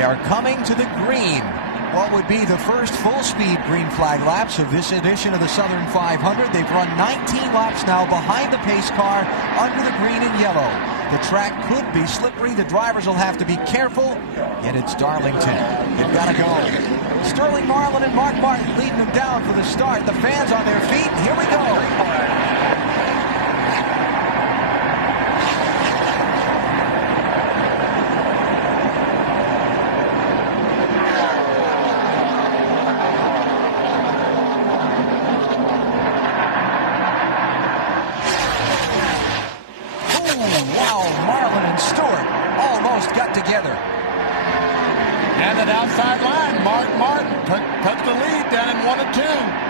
They are coming to the green. What would be the first full-speed green flag laps of this edition of the Southern 500. They've run 19 laps now behind the pace car under the green and yellow. The track could be slippery. The drivers will have to be careful. Yet it's Darlington. They've got to go. Sterling Marlin and Mark Martin leading them down for the start. The fans on their feet. Here we go. Together. And at outside line, Mark Martin took the lead down in 1 and 2.